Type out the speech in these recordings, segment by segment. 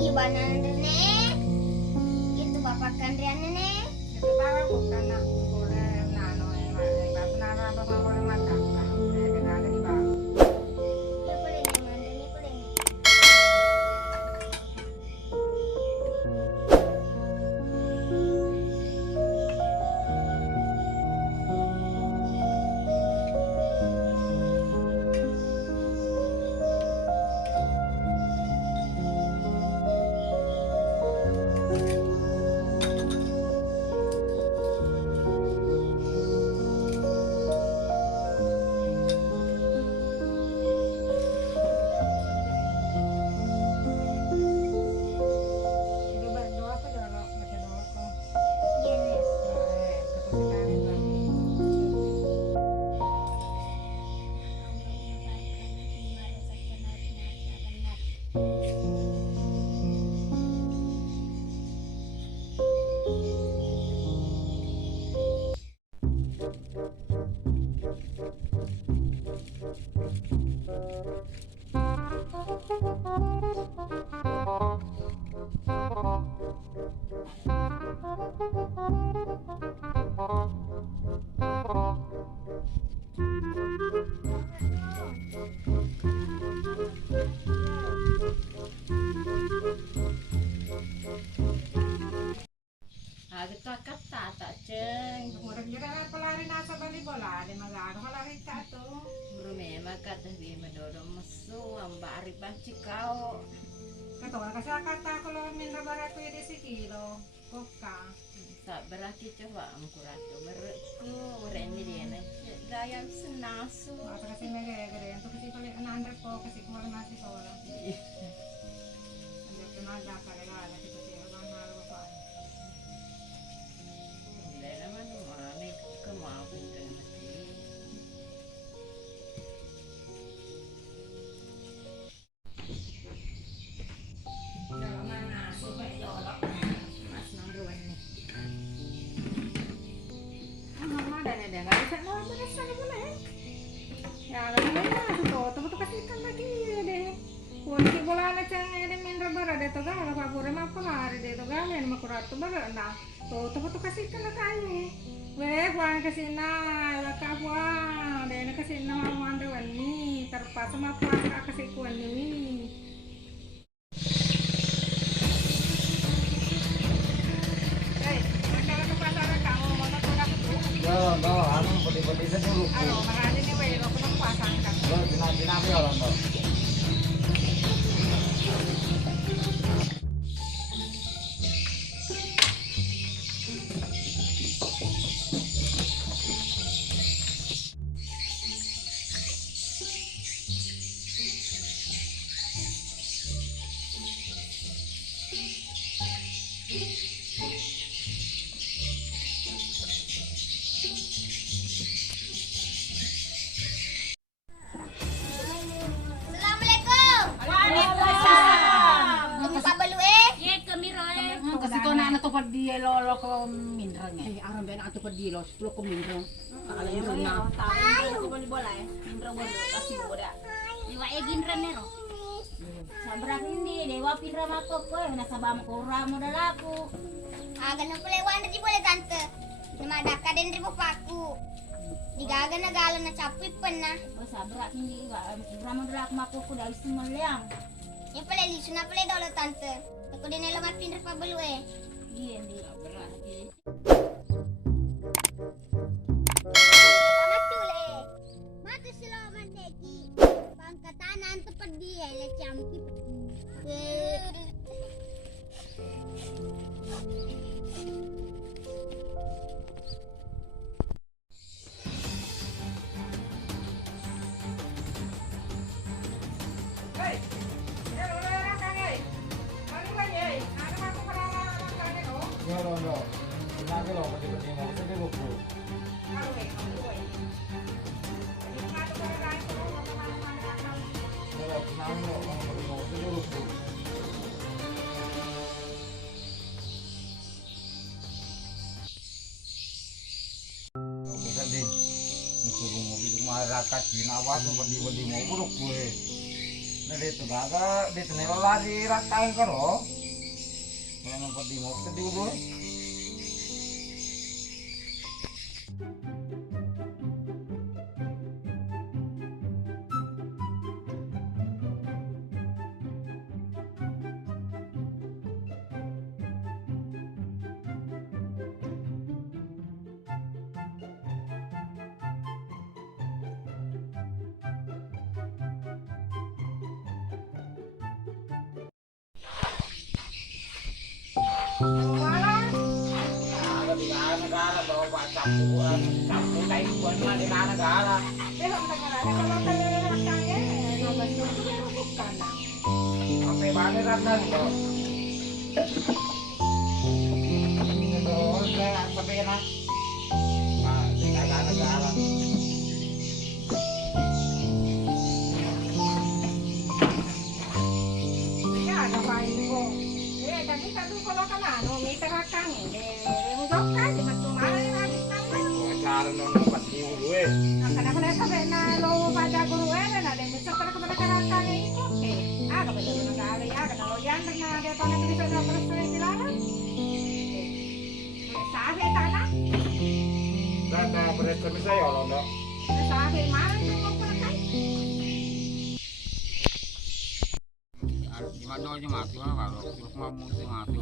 Iwana nenek, itu bapak kandrian nenek. Itu tahu bukan nak boleh nano yang nano apa boleh makan kan? Dengan ada di bawah. Ya boleh nih mandani boleh nih. Itu berdoa apa doa baca doa kok? Iya nih. Ketemu sekali lagi. Agak kakak tak ceng. Murah kira pelari nasa bali bola, ada magaro pelari kato. Brume makat tapi medoro mesu ambari baci kau. Kato kasi kata kalau minra barato ya desi kilo, koka. Tak beraki coba angkurato berku reni dia na gaya senasu. Mata kasi megere, itu kasi pala anandar ko kasi kumala nasi ko wala. Ando tunaga kare wala kita siya manalo pa. Hindi naman umami kumapin ka mati. Dalam mana supaya jolok. Mas nangruan ni. Mama dan ada nggak bisa mau merasa gimana ya? Ya lalu mana tuh kasi kan lagi deh. Kunci bola na cang ada minra bara deh tuh gak apa pura mah pelari deh tuh gak main makurat tuh bara nah tuh kasi kan kaya. Weh buang kasi na laka buang deh na kasi na mau nangruan ni terpas sama puasa kasi kuan ni. Anu peti-peti sa dulu. Ano, marami ni Wei, ako nang pasang ka. Binabi orang tuh. Assalamualaikum. Waalaikumsalam. Bapak balue. Ye kemiro eh. Kasi ko na to pa di lolo ko minrang eh. Aram ba na ato pa di lo, lo ko minrang. Akala yun na. Tahu bola eh. Indra bola kasih bola. Iwa egin renero. Sabrak ini dewa pindra mako ko nasa bama ko ramo dalaku. Agak na pala iwana di boleh tante. Namadaka din rin papaku. Digaga na galo na chapipan na. Oh sabrak ini ramo dalaku mako ko dahil sumaliang. Yang pala lisu na pala dolo tante. Aku din nila mapindra pa balue. Iya di sabrak. Matule. Matu silo manteki. Pangkatanan tu pedi hele champi. Hei, ya udah orang kan, mana banyak? Ada masuk pada orang kan itu? No. Binabi lo peti-peti mo sa dulu. Kalau kamu ini masuk pada orang itu, mana? Pero pinabi lo peti mo sa dulu. Bukan din. Nagsubo mo dito maarakat ginawa sa pati-pati mo burok ko eh. Nah dito gaga dito na lari rakain karo. Kaya nang pati mo sa dulu. Ada di negara bawa pak campuran campu kayak buat mah di negara. Sampai mana rakan lo? Terus saya sampai kena. Nah, di negara. Cara nono pati gue. Nada berita bisa ya lo no. Gimana aja mati lah kalau terus mau mesti mati.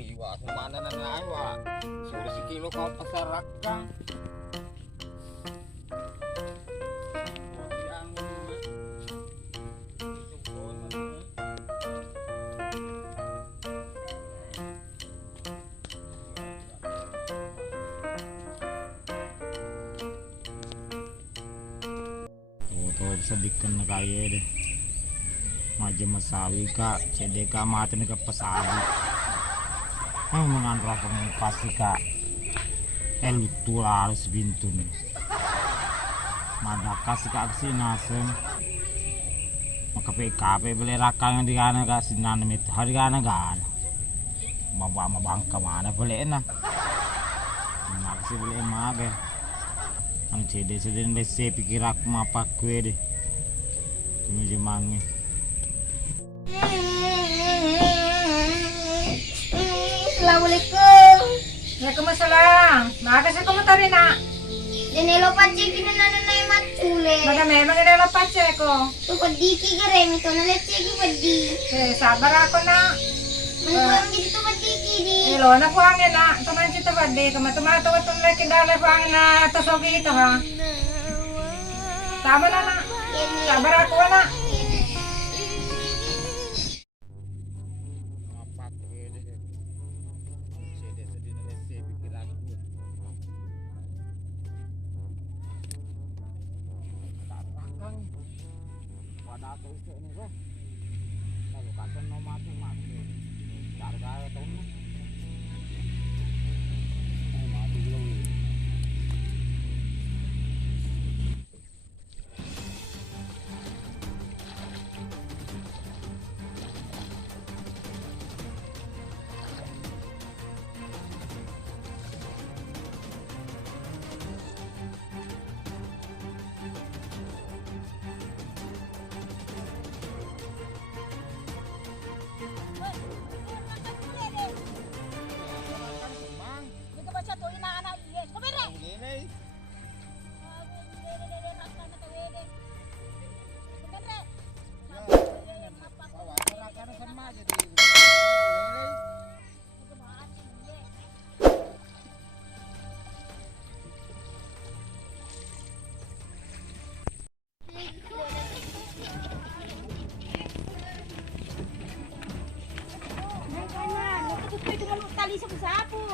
Liwat mana nanay wa sudah sekilo kau pasar rakang. Tuh sedikit na kaya deh. Maja masawi ka, cedeka mati ni kapasabi. Ang mga rasa ng pasika elutu harus bintun. Madaka sika aksi nasem. Maka PKP beli rakang di kana ka sinan mit hari kana gana. Bawa mabangka mana beli na. Maksi beli mabe. Ang cede sedin besi pikirak mapa kue deh. Tumuju mangi. Assalamualaikum. Waalaikumsalam. Bagas ako mo tari na. Janelo pace kinananay matule. Baga memang ina pace ko. Tu padi ki gare mi to naletse ki padi. Sabar ako na. Mantuan gitu tu padi ki di. Ilo na po angin na. Tuman si tawadi. Kumatumato at tunlay kindala po angin na tusogi ito ha. Tama na na. Sabar ako na.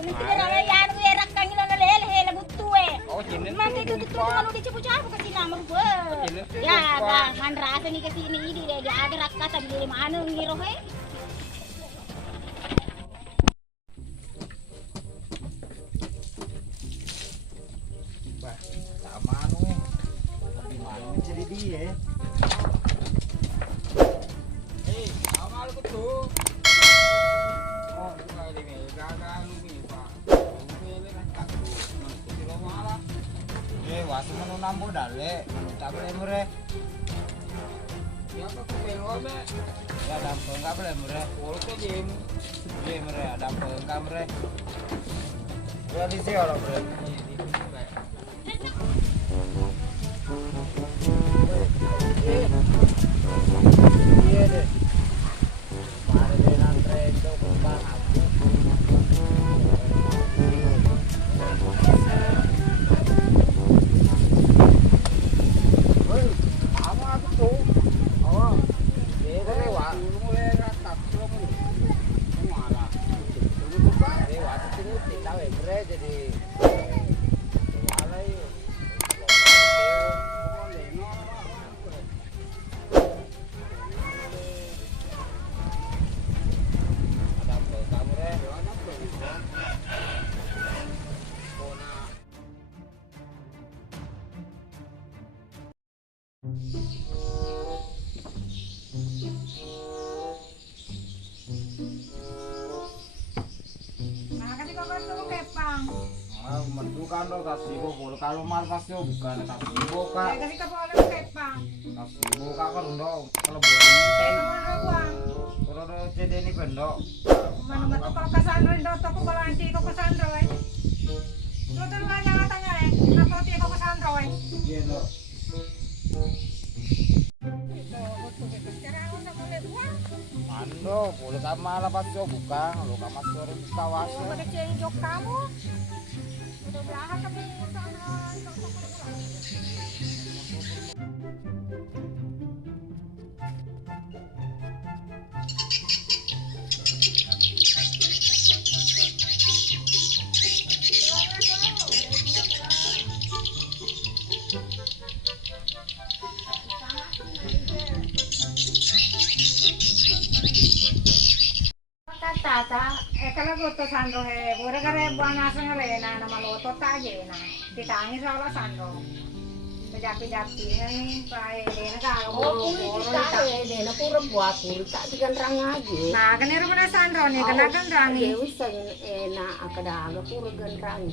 nanti dia orang yang gue rakang ilang lele lagu tue. Oh, jenis Mas itu kalau di cepu-cepu kasih nama gue. Ya, bang, handra asa nih ke sini ini dia ada rakata di mana ngiro he. Bah, sama anu nih. Tapi mana jadi dia? Sama lu tuh. Oh, itu kayak ini, gagal lu nih, Pak. Lu kan tak tuh, di rumah lah. Wasu menu nambo dale, tak boleh murah. Ya apa kepelo be? Ya dampo enggak boleh murah. Kalau jem, jem murah, dampo enggak murah. Ya di sini orang murah. Iya deh. Mari deh nanti itu bang aku. Mendukan lo kasih bol kalau mal pasti bukan kasih boka. Kasi ka po alam kepang. Kasih boka kan dong kalau boleh. Kamu rawang. Kalau do jadi ini pendok. Mano mato ka kasandro ndo to ko balanti ko kasandro eh. Tutul nga nga tanya eh. Napoti ko kasandro eh. Iya lo. Mando, boleh kamu malah pasti bukan. Lo kamu sore kawas. Pada cenjok kamu. Udah belahan kami sana. Tata, kalau goto sandro he, bora kare buana sangale na maloto taje na. Ditangi sala sandro. Bejapi-japi ni pae na ka. Oh, ini na pura buah pura tak diganrang aja. Nah, kanero pada sandro ni kanagan rangi. Dewi sang na akadaga pura ganrang.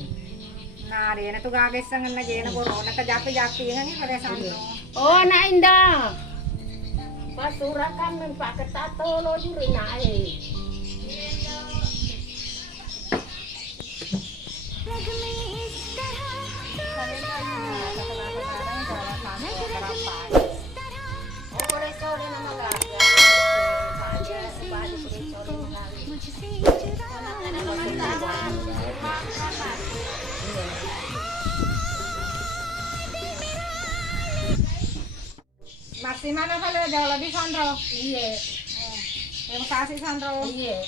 Nah, dia na tu gagas sangan na je na corona ka japi-japi ni pada sandro. Oh, na indah. Basura kami pakai tato lo juri naik. Masih mana kalau jauh lebih Sandro? Iya, Terima kasih Sandro. iya.